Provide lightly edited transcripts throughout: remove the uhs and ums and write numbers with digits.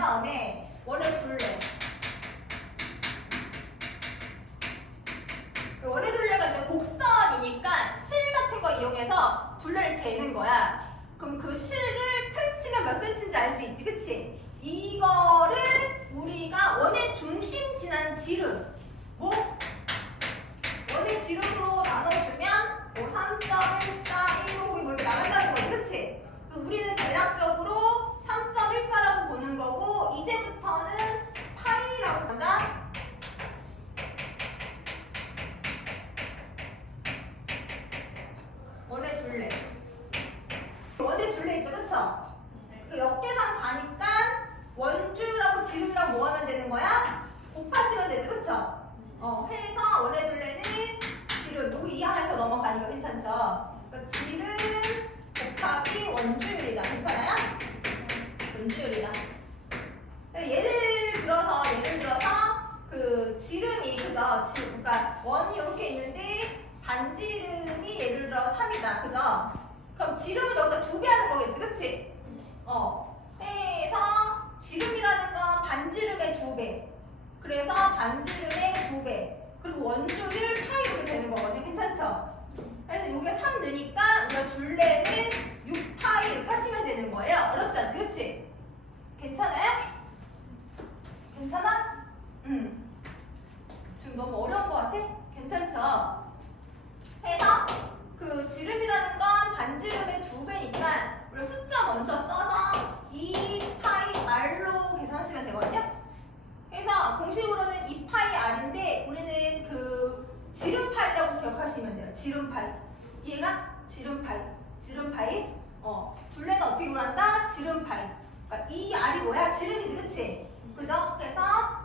다음에 원래 둘레. 원래 둘레가 이제 곡선이니까 실 같은 거 이용해서 둘레를 재는 거야. 그럼 그 실을 펼치면 몇 센치인지 알 수 있지, 그치? 이거를 우리가 원의 중심 지난 지름, 뭐 원의 지름으로 나눠주면 뭐 3.14, 155 이렇게 나간다는 거지, 그치? 우리는 대략적으로 3.14라고 보는 거고 이제부터는 파이라고 한다. 원의 둘레. 원의 둘레 있죠, 그쵸? 그 역계산 가니까 원주라고 지름이랑 뭐 하면 되는 거야? 곱하시면 되죠, 그쵸? 해서 원의 둘레는 지름, 누구 이항해서 넘어가니까 괜찮죠? 그러니까 지름 곱하기 원주율이다. 괜찮아요? 원주율이다. 예를 들어서 그 지름이, 그죠? 그러니까 원이 이렇게 있는데 반지름이 예를 들어 3이다. 그죠? 그럼 지름은 여기다 2배 하는 거겠지, 그치? 해서 지름이라는 건 반지름의 2배. 그래서 반지름의 2배. 그리고 원주율 파이 이렇게 되는 거거든요. 괜찮죠? 그래서 이게 3 넣으니까 우리가 둘레는 6파이 이렇게 하시면 되는 거예요. 어렵지 않지, 그치? 괜찮아요? 괜찮아? 지금 너무 어려운 것 같아? 괜찮죠? 해서 그 지름이라는 건 반지름의 2배니까 우리 숫자 먼저 써서 2파이 R로 계산하시면 되거든요. 그래서 공식으로는 2파이 R인데 우리는 그 지름파이라고 기억하시면 돼요. 지름파이. 이해가? 지름파이. 둘레는 어떻게 구한다? 지름파이. 그러니까 이 R이 뭐야? 지름이지, 그치? 그죠? 그래서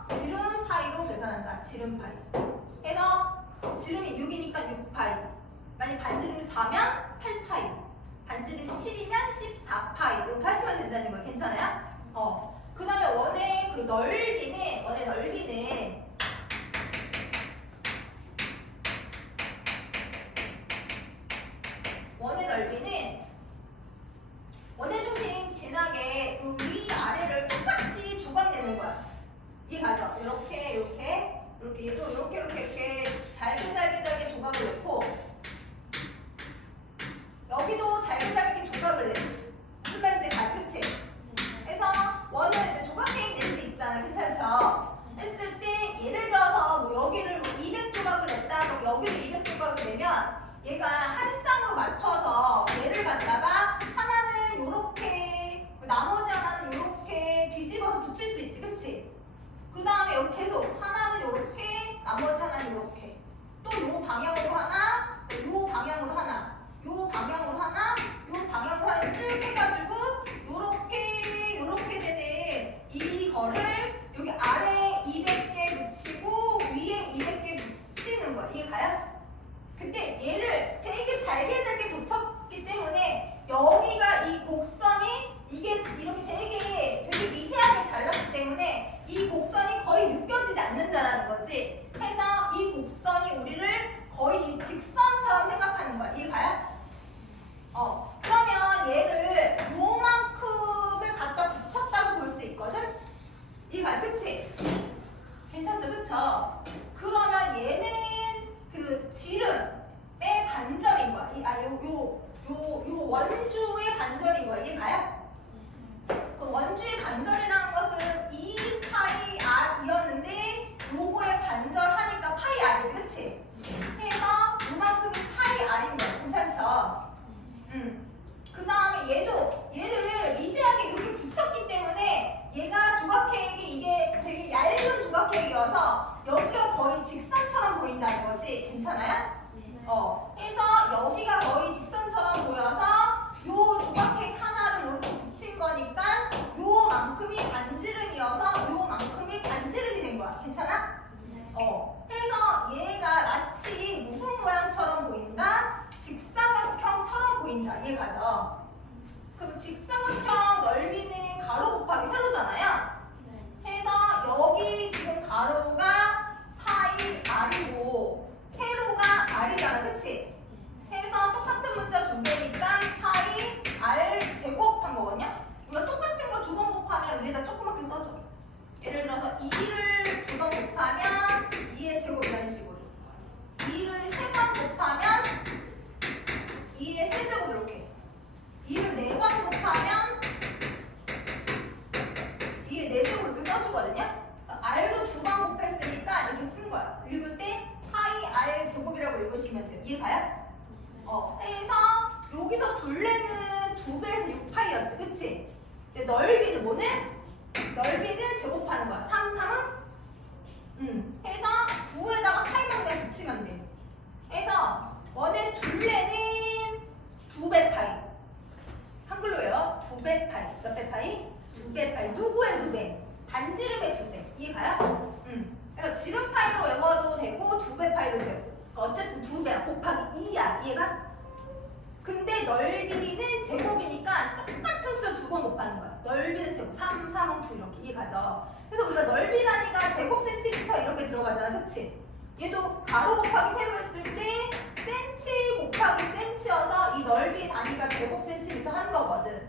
지름파이로 계산한다. 지름파이. 그래서 지름이 6이니까 6파이. 만약 반지름이 4면 8파이. 반지름이 7이면 14파이. 이렇게 하시면 된다는 거예요. 괜찮아요? 그 다음에 원의 그 넓이는, 원의 중심 지나게 그 위 아래를 똑같이 조각내는 거야. 이해가죠? 이렇게 얘도 이렇게 잘게 조각을 넣고 여기도 잘게 조각을 내. 무슨 말인지 다 그치? 그래서 원은 이제 조각계획 낼 수 있잖아. 괜찮죠? 했을 때 예를 들어서 뭐 여기를 200조각을 냈다. 그럼 여기를 200조각을 내면 얘가 한 쌍으로 맞춰서 얘를 갖다가 하나는 요렇게 나머지 하나는 요렇게 뒤집어서 붙일 수 있지, 그치? 그 다음에 여기 계속 하나는 요렇게 나머지 하나는 요렇게 또 요 방향으로 하나, 요 방향으로 하나, 요 방향으로 하나, 요 방향으로 하나 쭉 해가지고 요렇게 되는 이거를 여기 아래에 200개 붙이고 위에 200개 붙이는 거야. 이해 가요? 근데 얘를 되게 잘게 붙였기 때문에 여기가 이 곡선이 이게 이렇게 되게 미세하게 잘랐기 때문에 이 곡선이 거의 느껴지지 않는 예를 들어서 2를 2번 곱하면 2의 제곱 이런 식으로 2를 3번 곱하면 2의 세제곱 이렇게 2를 4번 곱하면 2의 4제곱 이렇게 써주거든요. r도 2번 곱했으니까 이렇게 쓴 거야. 읽을 때 파이 r 제곱이라고 읽으시면 돼요. 이해가요? 해서 여기서 둘레는 2배에서 6파이였지, 그치? 근데 넓이는 뭐는? 넓이는 제곱하는 거야. 3, 3은? 해서 9에다가 파이만 그냥 붙이면 돼. 해서 원의 둘레는 2배 파이. 한글로 외워. 2배 파이. 몇 배 파이? 2배 파이. 누구의 2배? 반지름의 2배. 이해가요? 그래서 지름 파이로 외워도 되고 2배 파이로 되고. 어쨌든 2배야. 곱하기 2야. 이해가? 근데 넓이는 제곱이니까 똑같은 수 2번 곱하는 거야. 넓이는 제곱. 3, 3은 9 이렇게. 이해가죠? 그래서 우리가 넓이 단위가 제곱 센티미터 이렇게 들어가잖아. 그치? 얘도 가로 곱하기 세로 했을 때 센치 곱하기 센치여서 이 넓이 단위가 제곱 센티미터 하는 거거든.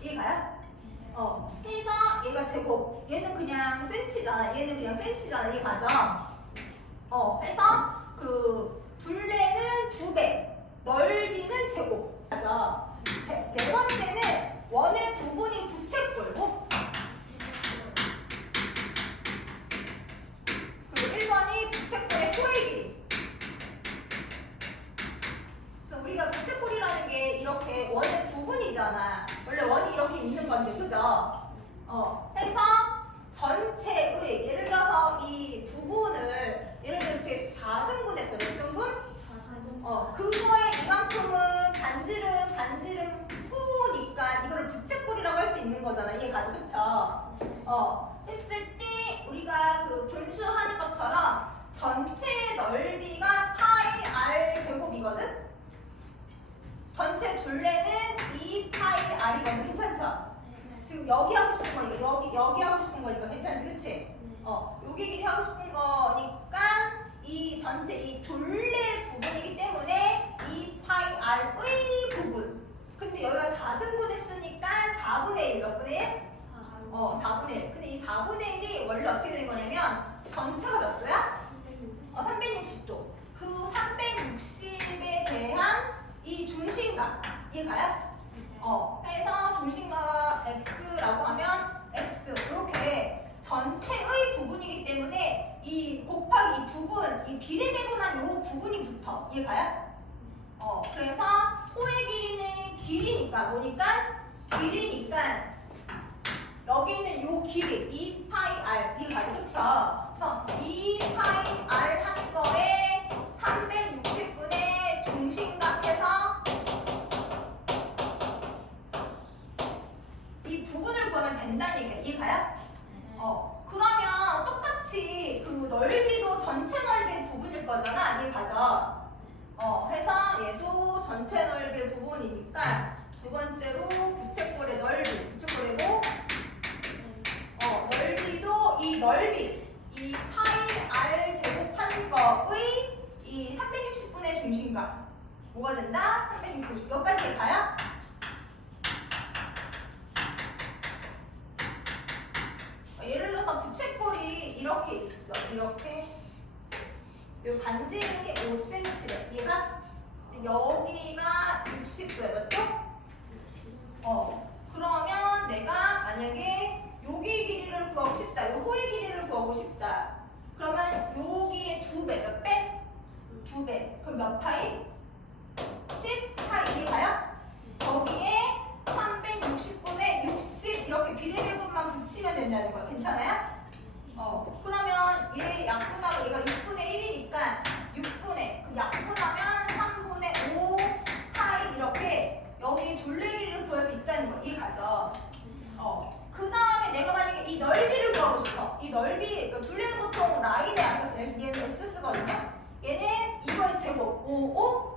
이해가요? 해서 얘가 제곱. 얘는 그냥 센치잖아. 얘는 그냥 센치잖아. 이해가죠? 해서 그 둘레는 2배. 넓이는 제곱. 맞아. 네 번째는 원의 부분인 부채꼴고 그리고 1번이 부채꼴의 코의 길이. 우리가 부채꼴이라는 게 이렇게 원의 부분이잖아. 원래 원이 이렇게 있는 건데, 그죠? 해서 전체의 예를 들어서 이 부분을 예를 들어 이렇게 4등분 했어. 몇 등분? 그거의 이만큼은 반지름 후니까 이거를 부채꼴이라고 할 수 있는 거잖아. 이해가죠? 그쵸? 했을 때 우리가 그 분수하는 것처럼 전체 넓이가 파이 r 제곱이거든? 전체 둘레는 2파이 r이거든. 괜찮죠? 지금 여기 하고 싶은 거니까 여기 하고 싶은 거니까 괜찮지? 그치? 여기 길이 하고 싶은 거니까 이 전체 이 둘레 부분이기 때문에 2파이 r의 부분. 근데 여기가 4등분 했으니까 4분의 1 몇 분의 1? 4분의 1. 근데 이 4분의 1이 원래 어떻게 되는 거냐면 전체가 몇 도야? 360도. 그 360에 대한 이 중심각. 이해가요? 해서 중심각 x라고 하면 x 이렇게 전체의 부분이기 때문에 이 곱하기 이 부분, 이 비례배분한 요 부분이 붙어. 이해가요? 그래서 호의 길이는 길이니까 뭐니까? 길이니까 여기 있는 요 길이 2파이 r 이해가죠? 그쵸? 그래서 2파이 r 한 거에 360분의 중심각 해서 이 부분을 구하면 된다는 얘기야. 이해가요? 그러면 똑같이 그 넓이도 전체 넓이의 부분일 거잖아. 이해가죠? 해서 얘도 전체 넓이의 부분이니까 두 번째로 부채꼴의 넓이, 부채꼴이고 넓이도 이 넓이, 이 파이 r 제곱한 거의 이 360분의 중심각 뭐가 된다? 360. 여기까지 가요? 예를 들어서 부채꼴이 이렇게 있어. 이렇게. 요 반지름이 5cm래. 얘가 여기가 60도야. 맞죠? 그러면 내가 만약에 여기 길이를 구하고 싶다. 요 호의 길이를 구하고 싶다. 그러면 여기에 2배. 몇 배? 2배. 그럼 몇 파이? 10파이. 이해가요? 거기에 360분의 60 이렇게 비례배분만 붙이면 된다는 거야. 괜찮아요? 그러면 얘 약분하고 얘가 6분의 1이니까 6분의 그럼 약분하면 3분의 5 파이 이렇게 여기 둘레 길이를 구할 수 있다는 거. 이해가죠? 그 다음에 내가 만약에 이 넓이를 구하고 싶어. 이 넓이 둘레는 보통 라인에 앉아서 얘는 S 쓰거든요. 얘는 이거의 제곱 5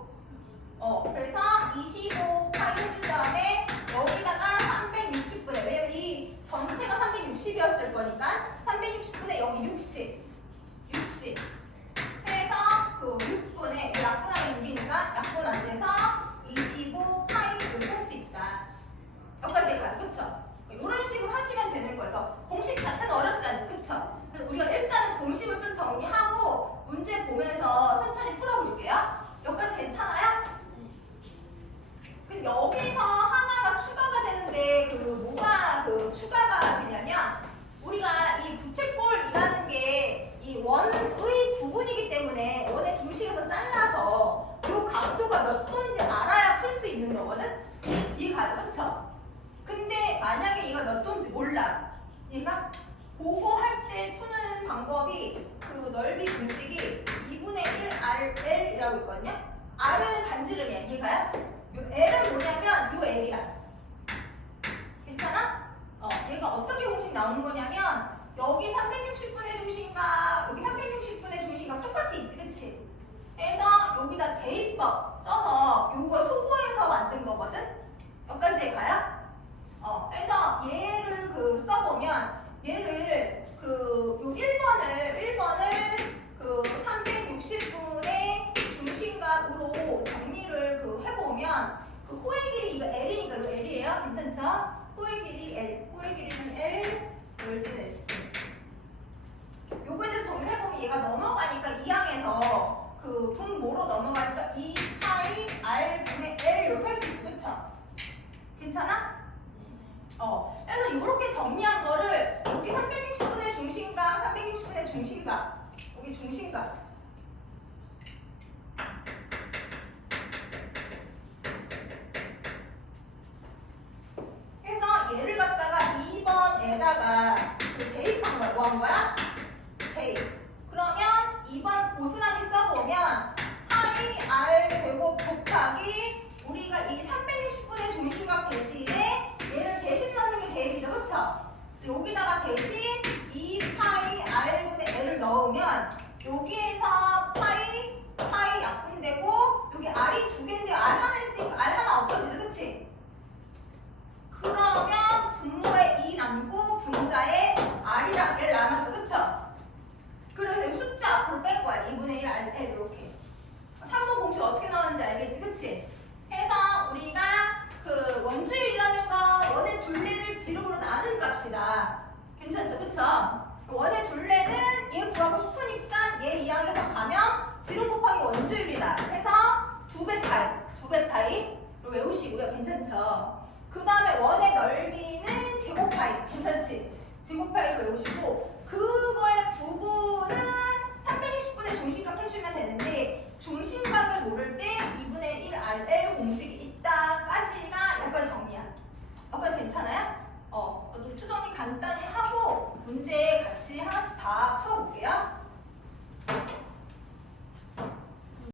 그래서 25 파이 해준 다음에 여기다가 360분의 왜냐면 이 전체가 360이었을 거니까 360분의 여기 60 해서 그 6분의 약분하면 6이니까 약분 안 돼서 25 파이 이렇게 할 수 있다. 여기까지 가죠. 그쵸? 이런 식으로 하시면 되는 거예요. 공식 자체는 어렵지 않죠. 그거 할 때 푸는 방법이 그 넓이 공식이 2분의 1 RL이라고 있거든요. R은 반지름이야. 이해가요? 요 L은 뭐냐면 요 L이야. 괜찮아? 얘가 어떻게 공식 나오는 거냐면 여기 360분의 중심과 여기 360분의 중심과 똑같이 있지, 그치? 그래서 여기다 대입법 써서 요거 소거해서 만든 거거든? 여기까지 가요? 그래서 얘를 써보면 얘를 요 1번을 그 360분의 중심각으로 정리를 해보면 그 호의 길이 이거 L이니까 이거 L이에요? 괜찮죠? 호의 길이 L, 호의 길이는 L, 넓이는 S. 요거에 대해서 정리를 해보면 얘가 넘어가니까 이 항에서 그 분모로 넘어가니까 2파이 R분의 L 이렇게 할 수 있지, 그쵸? 괜찮아? 그래서 이렇게 정리한 거를 여기 360분의 중심각, 360분의 중심각, 여기 중심각. 해서 얘를 갖다가 2번에다가 그 대입한 거야. 뭐 한 거야? 대입. 그러면 2번 고스란히 써보면 파이 R 제곱 곱하기 우리가 이 360분의 중심각 대신에 얘를 대신 넣는 게 대입이죠, 그쵸? 여기다가 대신 2파이 R분의 L을 넣으면 여기에서 파이 약분되고 여기 R이 두 개인데 R 하나 있으니까 R 하나 없어지죠, 그치? 그러면 분모에 2 남고 분자에 R이랑 L 남았죠, 그쵸? 그래서 이 숫자 앞으로 뺀 거야. 2분의 1 R, L 이렇게. 3번 공식 어떻게 나왔는지 알겠지, 그치? 해서 우리가 그 원주율이라는 거 원의 둘레를 지름으로 나눈 값이다. 괜찮죠? 그쵸? 원의 둘레는 얘 구하고 싶으니까 얘 이항에서 가면 지름 곱하기 원주율이다. 해서 2배 파이로 외우시고요. 괜찮죠? 그 다음에 원의 넓이는 제곱파이. 괜찮지? 제곱파이로 외우시고 그거의 부분은